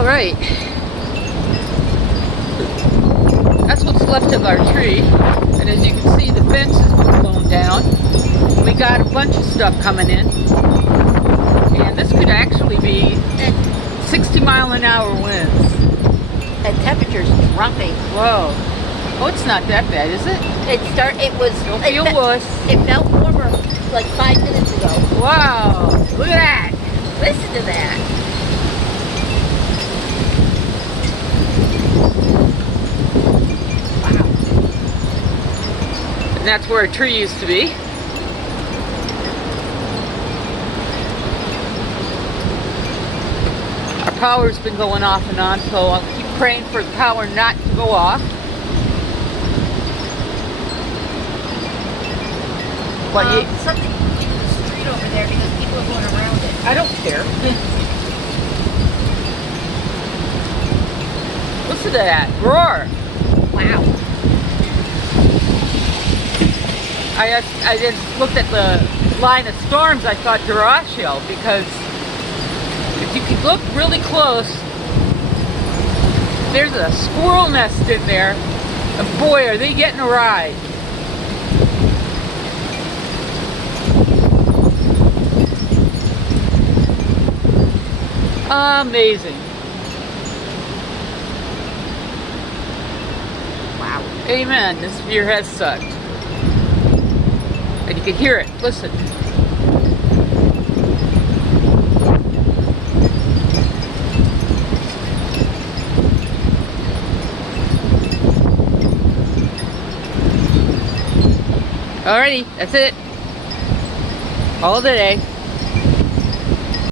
All right. That's what's left of our tree. And as you can see, the fence has been blown down. We got a bunch of stuff coming in. And this could actually be 60-mile-an-hour winds. And temperature's dropping. Whoa. Oh, it's not that bad, is it? It was. Don't feel wuss. It felt warmer like 5 minutes ago. Wow. Look at that. Listen to that. Wow. And that's where a tree used to be. Our power's been going off and on, so I'll keep praying for the power not to go off. But something in the street over there because people are going around it. I don't care. Listen to that roar. Wow. I just looked at the line of storms. I thought Duracell, because if you could look really close, there's a squirrel nest in there. And boy, are they getting a ride. Amazing. Wow. Amen. This year has sucked. And you can hear it. Listen. Alrighty, that's it. All today.